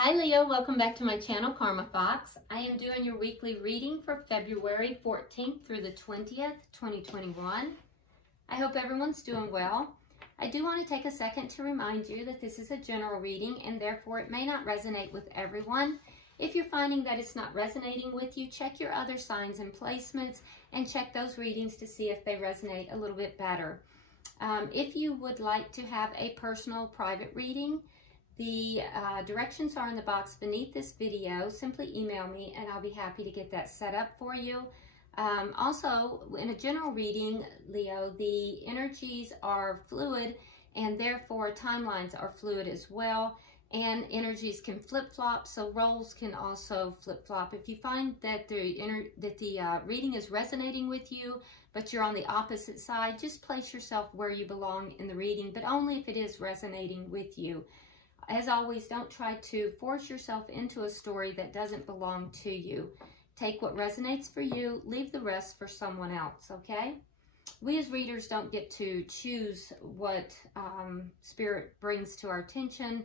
Hi Leo, welcome back to my channel, Karma Fox. I am doing your weekly reading for February 14th through the 20th, 2021. I hope everyone's doing well. I do want to take a second to remind you that this is a general reading and therefore it may not resonate with everyone. If you're finding that it's not resonating with you, check your other signs and placements and check those readings to see if they resonate a little bit better. If you would like to have a personal private reading, the directions are in the box beneath this video. Simply email me and I'll be happy to get that set up for you. Also, in a general reading, Leo, the energies are fluid and therefore timelines are fluid as well. And energies can flip-flop, so roles can also flip-flop. If you find that the reading is resonating with you, but you're on the opposite side, just place yourself where you belong in the reading, but only if it is resonating with you. As always, don't try to force yourself into a story that doesn't belong to you. Take what resonates for you, leave the rest for someone else, okay? We as readers don't get to choose what Spirit brings to our attention.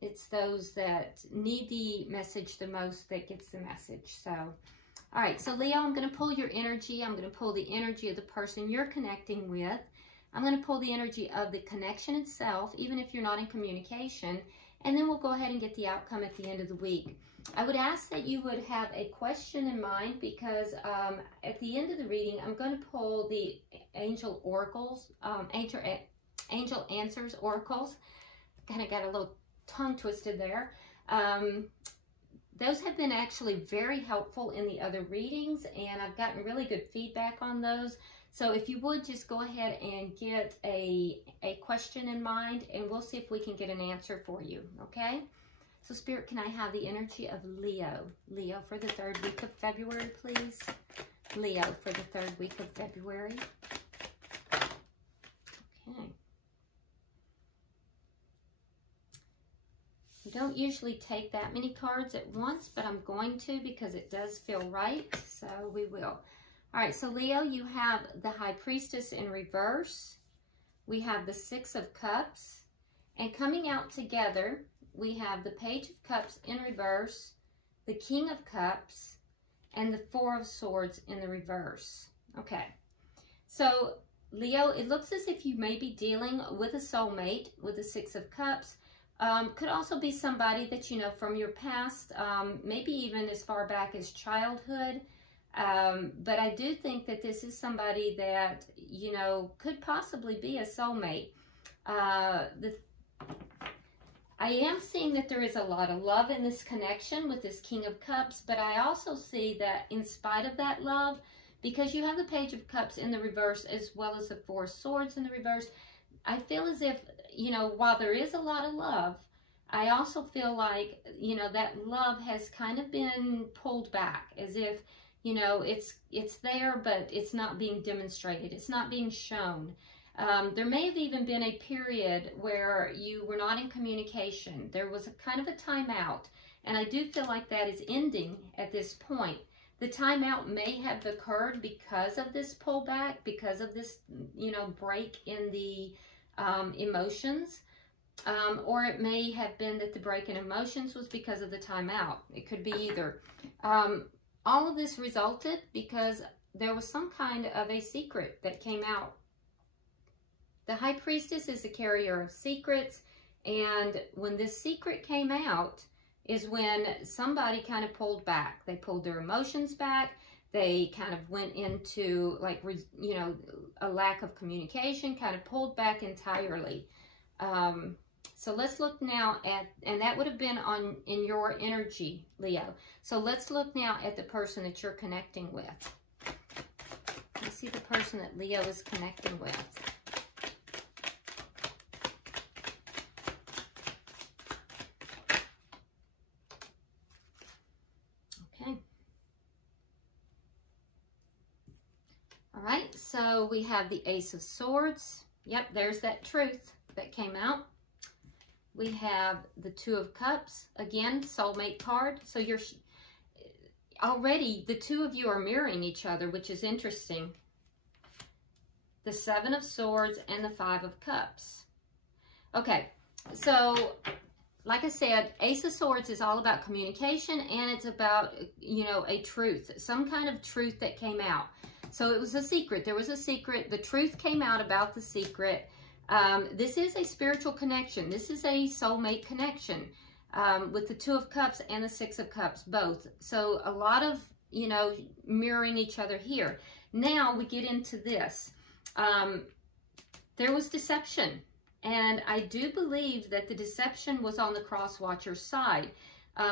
It's those that need the message the most that gets the message. So, all right, so Leo, I'm going to pull your energy. I'm going to pull the energy of the person you're connecting with. I'm going to pull the energy of the connection itself, even if you're not in communication, and then we'll go ahead and get the outcome at the end of the week. I would ask that you would have a question in mind because at the end of the reading, I'm going to pull the angel oracles, angel answers oracles. Kind of got a little tongue twisted there. Those have been actually very helpful in the other readings, and I've gotten really good feedback on those. So if you would just go ahead and get a question in mind, and we'll see if we can get an answer for you, okay? So Spirit, can I have the energy of Leo? Leo for the 3rd week of February, please. Leo for the 3rd week of February. Okay. I don't usually take that many cards at once, but I'm going to because it does feel right, so we will. All right, so Leo, you have the High Priestess in reverse. We have the 6 of Cups. And coming out together, we have the Page of Cups in reverse, the King of Cups, and the 4 of Swords in the reverse. Okay, so Leo, it looks as if you may be dealing with a soulmate with the 6 of Cups. Could also be somebody that you know from your past, maybe even as far back as childhood. But I do think that this is somebody that, you know, could possibly be a soulmate. I am seeing that there is a lot of love in this connection with this King of Cups, but I also see that in spite of that love, because you have the Page of Cups in the reverse as well as the 4 of Swords in the reverse, I feel as if, you know, while there is a lot of love, I also feel like, you know, that love has kind of been pulled back, as if, you know, it's there, but it's not being demonstrated. It's not being shown. There may have even been a period where you were not in communication. There was a kind of a timeout, and I do feel like that is ending at this point. The timeout may have occurred because of this pullback, because of this, you know, break in the emotions, or it may have been that the break in emotions was because of the timeout. It could be either. All of this resulted because there was some kind of a secret that came out. The High Priestess is a carrier of secrets, and when this secret came out is when somebody kind of pulled back. They pulled their emotions back. They kind of went into, like, you know, a lack of communication, kind of pulled back entirely. So let's look now at, and that would have been in your energy, Leo. So let's look now at the person that you're connecting with. Let's see the person that Leo is connecting with. Okay. All right, so we have the Ace of Swords. Yep, there's that truth that came out. We have the 2 of Cups, again, soulmate card. So you're already, the two of you are mirroring each other, which is interesting. The 7 of Swords and the 5 of Cups. Okay, so like I said, Ace of Swords is all about communication, and it's about, you know, a truth, some kind of truth that came out. So it was a secret. There was a secret. The truth came out about the secret. This is a spiritual connection. This is a soulmate connection with the Two of Cups and the Six of Cups, both. So a lot of, you know, mirroring each other here. Now we get into this. There was deception. And I do believe that the deception was on the cross-watcher's side.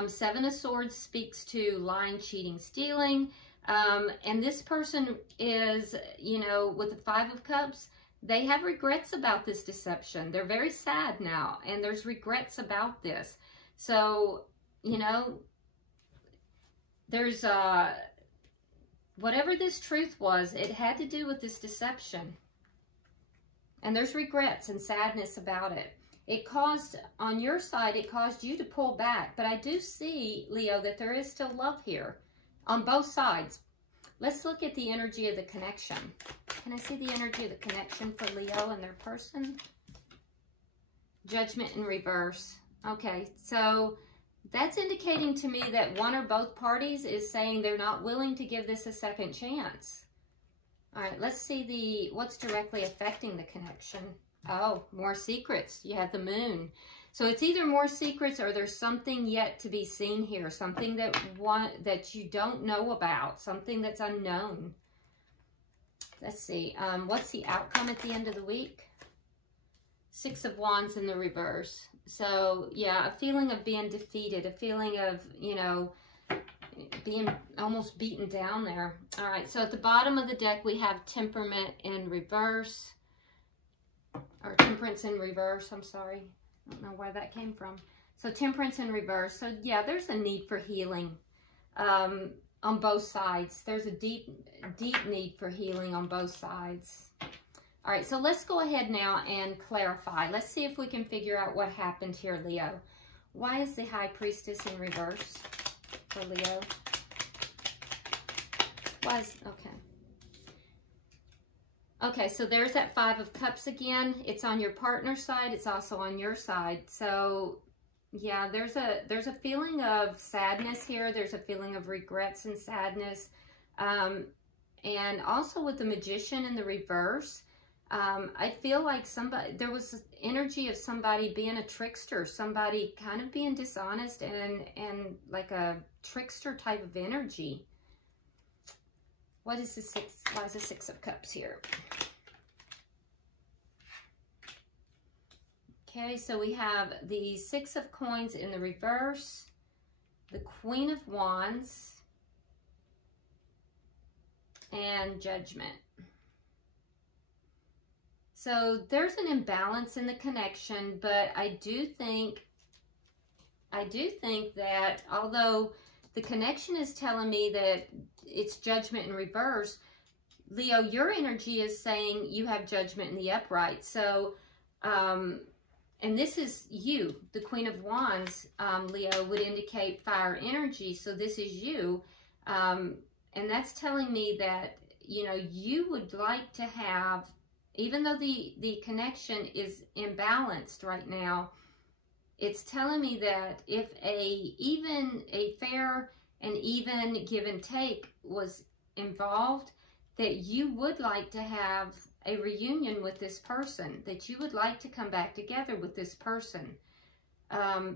Seven of Swords speaks to lying, cheating, stealing. And this person is, you know, with the Five of Cups, they have regrets about this deception. They're very sad now, and there's regrets about this. So, you know, there's, whatever this truth was, it had to do with this deception. And there's regrets and sadness about it. It caused, on your side, it caused you to pull back. But I do see, Leo, that there is still love here on both sides. Let's look at the energy of the connection. Can I see the energy of the connection for Leo and their person? Judgment in reverse. Okay, so that's indicating to me that one or both parties is saying they're not willing to give this a second chance. All right, let's see what's directly affecting the connection. Oh, more secrets. You have the Moon. So it's either more secrets or there's something yet to be seen here, something that you don't know about, something that's unknown. Let's see. What's the outcome at the end of the week? Six of Wands in the reverse. So, yeah, a feeling of being defeated, a feeling of, you know, being almost beaten down there. All right, so at the bottom of the deck, we have Temperament in reverse, or Temperance in reverse, I'm sorry. I don't know where that came from. So Temperance in reverse. So yeah, there's a need for healing on both sides. There's a deep need for healing on both sides. All right, so let's go ahead now and clarify. Let's see if we can figure out what happened here, Leo. Why is the High Priestess in reverse for Leo? Okay, so there's that Five of Cups again. It's on your partner's side. It's also on your side. So, yeah, there's a feeling of sadness here. There's a feeling of regrets and sadness. And also with the Magician in the reverse, I feel like there was energy of somebody being a trickster, somebody kind of being dishonest and like a trickster type of energy. Why is the Six of Cups here? Okay, so we have the Six of Coins in the reverse, the Queen of Wands, and Judgment. So there's an imbalance in the connection, but I do think that although the connection is telling me that it's Judgment in reverse, Leo, your energy is saying you have Judgment in the upright. So, and this is you, the Queen of Wands, Leo, would indicate fire energy. So this is you. And that's telling me that, you know, you would like to have, even though the connection is imbalanced right now, it's telling me that if a fair and even give and take was involved, that you would like to have a reunion with this person, that you would like to come back together with this person,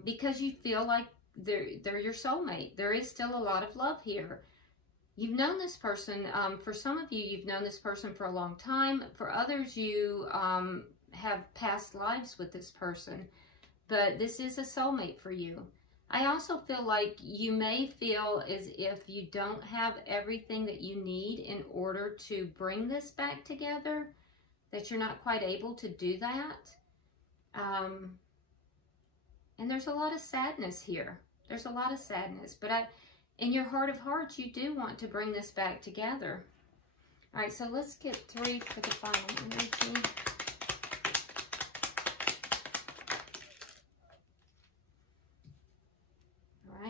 because you feel like they're your soulmate. There is still a lot of love here. You've known this person, for some of you, you've known this person for a long time. For others, you have past lives with this person. But this is a soulmate for you. I also feel like you may feel as if you don't have everything that you need in order to bring this back together, that you're not quite able to do that. And there's a lot of sadness here. There's a lot of sadness. But in your heart of hearts, you do want to bring this back together. All right, so let's get 3 for the final energy.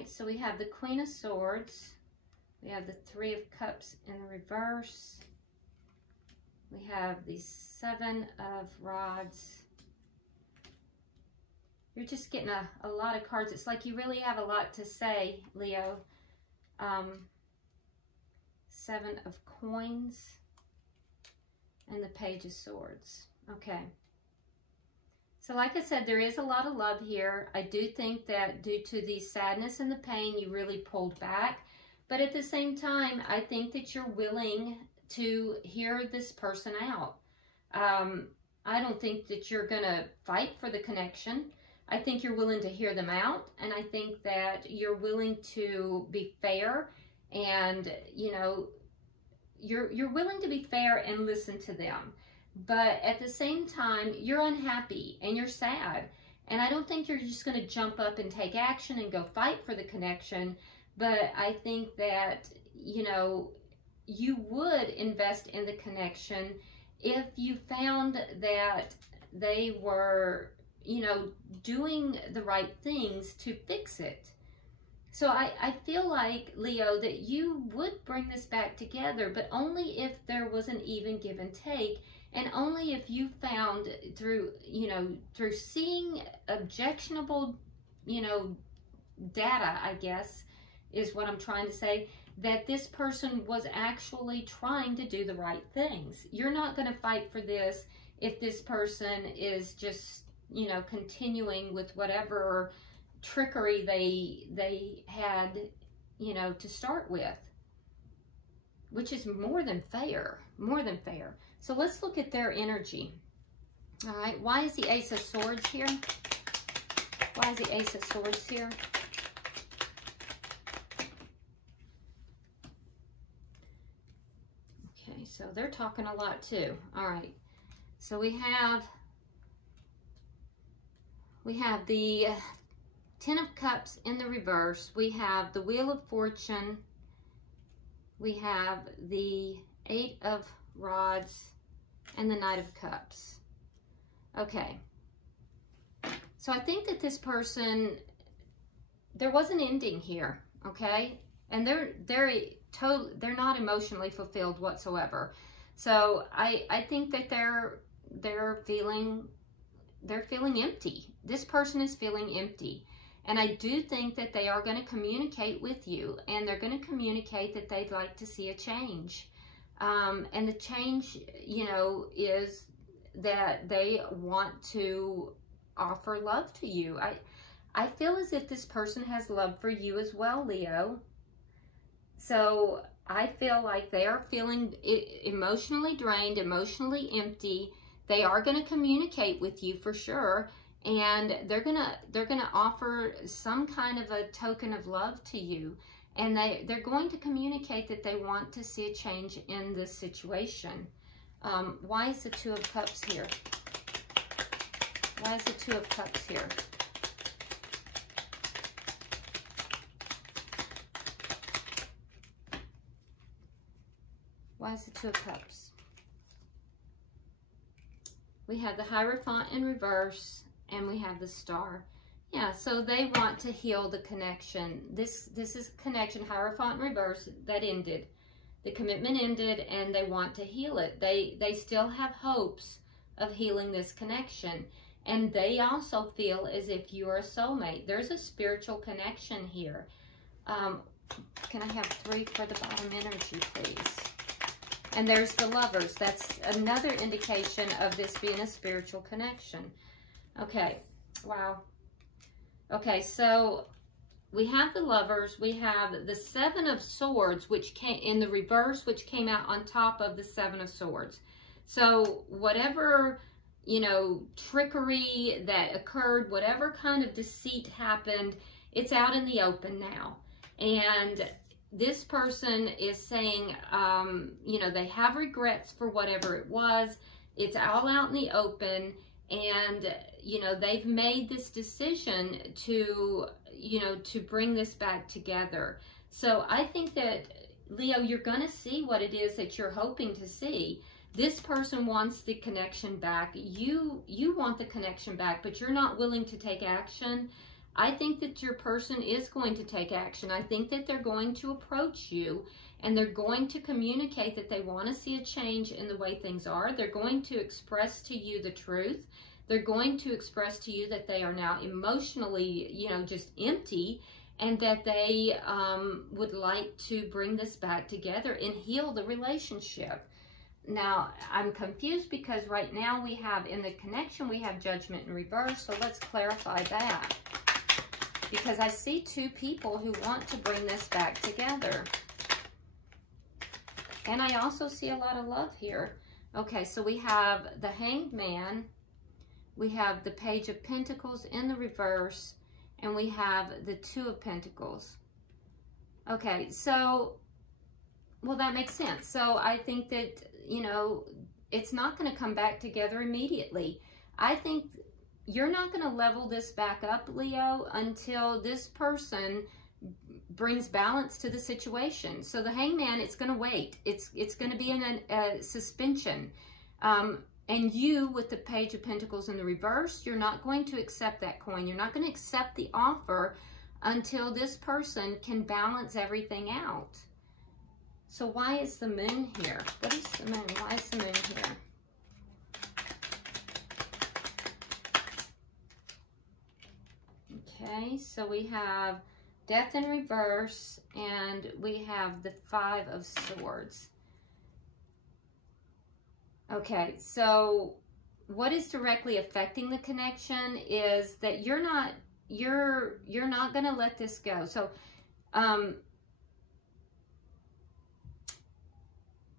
So we have the Queen of Swords, we have the Three of Cups in the reverse, we have the Seven of Rods. You're just getting a lot of cards. It's like you really have a lot to say, Leo. 7 of Coins and the Page of Swords. Okay. So like I said, there is a lot of love here. I do think that due to the sadness and the pain, you really pulled back. But at the same time, I think that you're willing to hear this person out. I don't think that you're going to fight for the connection. I think you're willing to hear them out. And I think that you're willing to be fair. And, you know, you're willing to be fair and listen to them. But at the same time, you're unhappy and you're sad. And I don't think you're just going to jump up and take action and go fight for the connection. But I think that, you know, you would invest in the connection if you found that they were, you know, doing the right things to fix it. So I feel like, Leo, that you would bring this back together, but only if there was an even give and take, and only if you found through, you know, through seeing objectionable, you know, data, I guess, is what I'm trying to say, that this person was actually trying to do the right things. You're not going to fight for this if this person is just, you know, continuing with whatever trickery they had, you know, to start with, which is more than fair, more than fair. So let's look at their energy. All right, why is the Ace of Swords here? Why is the Ace of Swords here? Okay, so they're talking a lot too. All right, so we have the Ten of Cups in the reverse. We have the Wheel of Fortune. We have the Eight of Rods and the Knight of Cups. Okay. So I think that this person, there was an ending here, okay? And they're not emotionally fulfilled whatsoever. So I think that they're feeling empty. This person is feeling empty. And I do think that they are going to communicate with you, and they're going to communicate that they'd like to see a change. And the change, you know, is that they want to offer love to you. I feel as if this person has love for you as well, Leo. So I feel like they are feeling emotionally drained, emotionally empty. They are going to communicate with you for sure. And they're gonna offer some kind of a token of love to you, and they're going to communicate that they want to see a change in this situation. Why is the Two of Cups here? Why is the Two of Cups here? Why is the Two of Cups? We have the Hierophant in reverse. And we have the Star. Yeah, so they want to heal the connection. This is connection, Hierophant in reverse, that ended. The commitment ended, and they want to heal it. They still have hopes of healing this connection. And they also feel as if you are a soulmate. There's a spiritual connection here. Can I have 3 for the bottom energy, please? And there's the Lovers. That's another indication of this being a spiritual connection. Okay, wow. Okay, so we have the Lovers. We have the Seven of Swords, which came in the reverse, which came out on top of the Seven of Swords. So whatever, you know, trickery that occurred, whatever kind of deceit happened, it's out in the open now. And this person is saying, you know, they have regrets for whatever it was. It's all out in the open. And, you know, they've made this decision to, you know, to bring this back together. So I think that, Leo, you're going to see what it is that you're hoping to see. This person wants the connection back. You want the connection back, but you're not willing to take action. I think that your person is going to take action. I think that they're going to approach you, and they're going to communicate that they want to see a change in the way things are. They're going to express to you the truth, They're going to express to you that they are now emotionally, you know, just empty, and that they would like to bring this back together and heal the relationship. Now, I'm confused because right now we have, in the connection, we have Judgment in reverse. So let's clarify that. Because I see two people who want to bring this back together. And I also see a lot of love here. Okay, so we have the Hanged Man. We have the Page of Pentacles in the reverse. And we have the Two of Pentacles. Okay, so, well, that makes sense. So I think that, you know, it's not going to come back together immediately. I think you're not going to level this back up, Leo, until this person brings balance to the situation. So the Hangman, it's going to wait. It's going to be in a suspension. And you, with the Page of Pentacles in the reverse, you're not going to accept that coin. You're not going to accept the offer until this person can balance everything out. So why is the Moon here? What is the Moon? Why is the Moon here? Okay, so we have Death in reverse, and we have the Five of Swords. Okay, so what is directly affecting the connection is that you're not going to let this go. So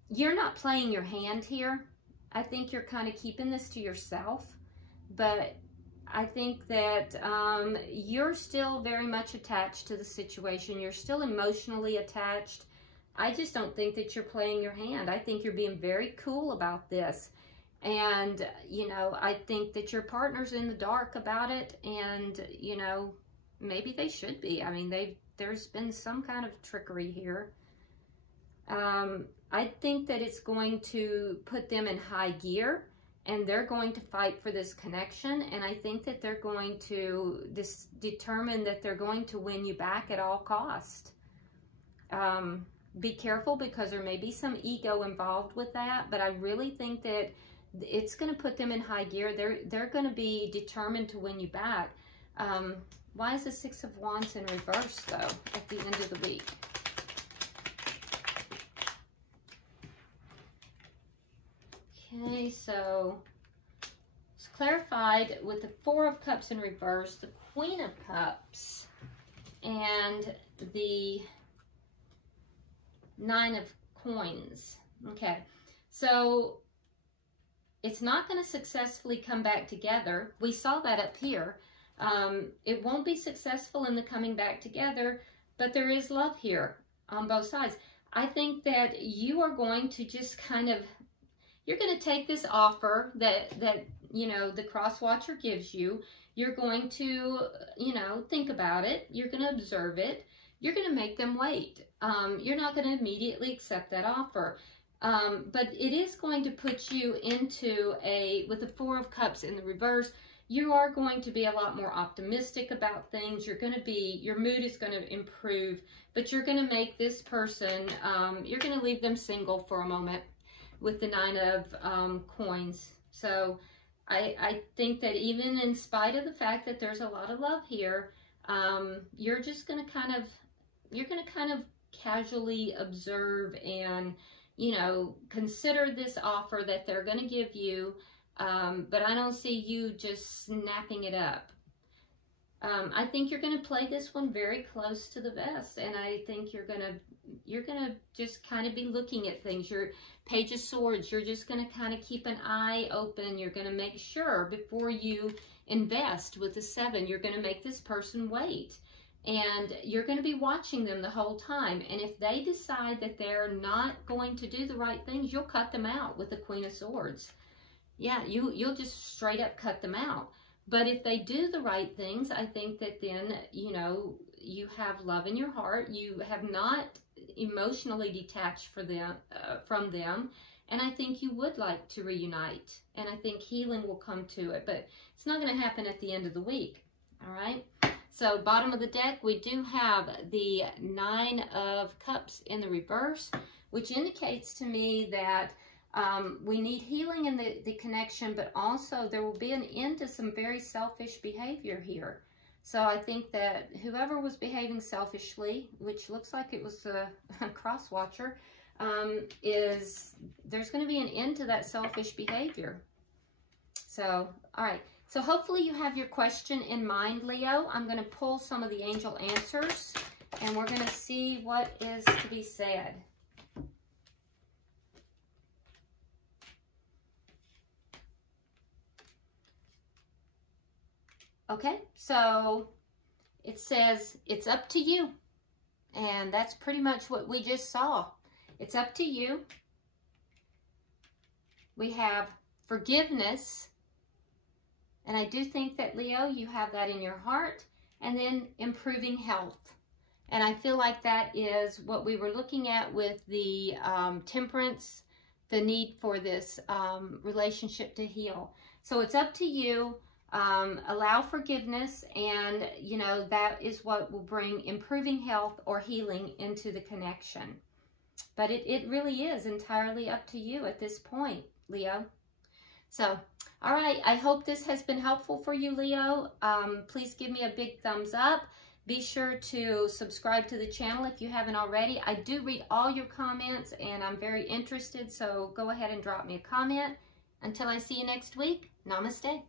you're not playing your hand here. I think you're kind of keeping this to yourself, but I think that you're still very much attached to the situation. You're still emotionally attached. I just don't think that you're playing your hand. I think you're being very cool about this. And, you know, I think that your partner's in the dark about it. And, you know, maybe they should be. I mean, there's been some kind of trickery here. I think that it's going to put them in high gear, and they're going to fight for this connection. And I think that they're going to determine that they're going to win you back at all cost. Be careful, because there may be some ego involved with that, but I really think that it's going to put them in high gear. They're going to be determined to win you back. Why is the Six of Wands in reverse, though, at the end of the week? Okay, so it's clarified with the Four of Cups in reverse, the Queen of Cups, and the Nine of Coins. Okay, so it's not going to successfully come back together. We saw that up here. It won't be successful in the coming back together, but there is love here on both sides. I think that you are going to just kind of, you're going to take this offer that you know, the cross watcher gives you. You're going to, you know, think about it. You're going to observe it. You're going to make them wait. You're not going to immediately accept that offer. But it is going to put you into with the Four of Cups in the reverse, you are going to be a lot more optimistic about things. You're going to be, your mood is going to improve, but you're going to make this person, you're going to leave them single for a moment with the Nine of Coins. So I think that even in spite of the fact that there's a lot of love here, you're just going to kind of, casually observe and, you know, consider this offer that they're going to give you. But I don't see you just snapping it up. I think you're going to play this one very close to the vest, and I think you're going to just kind of be looking at things. Your Page of Swords, you're just going to kind of keep an eye open. You're going to make sure before you invest with the Seven, you're going to make this person wait. And you're going to be watching them the whole time. And if they decide that they're not going to do the right things, you'll cut them out with the Queen of Swords. Yeah, you'll just straight up cut them out. But if they do the right things, I think that then, you know, you have love in your heart. You have not emotionally detached from them. And I think you would like to reunite. And I think healing will come to it. But it's not going to happen at the end of the week. All right? So bottom of the deck, we do have the Nine of Cups in the reverse, which indicates to me that We need healing in the connection, but also there will be an end to some very selfish behavior here. So I think that whoever was behaving selfishly, which looks like it was a cross watcher, there's going to be an end to that selfish behavior. So, all right. So hopefully you have your question in mind, Leo. I'm going to pull some of the angel answers, and we're going to see what is to be said. Okay, so it says, it's up to you. And that's pretty much what we just saw. It's up to you. We have forgiveness. And I do think that, Leo, you have that in your heart. And then improving health. And I feel like that is what we were looking at with the temperance, the need for this relationship to heal. So it's up to you. Allow forgiveness, and you know, that is what will bring improving health or healing into the connection. But it really is entirely up to you at this point, Leo. So, all right, I hope this has been helpful for you, Leo. Please give me a big thumbs up. Be sure to subscribe to the channel if you haven't already. I do read all your comments, and I'm very interested, so go ahead and drop me a comment. Until I see you next week, namaste.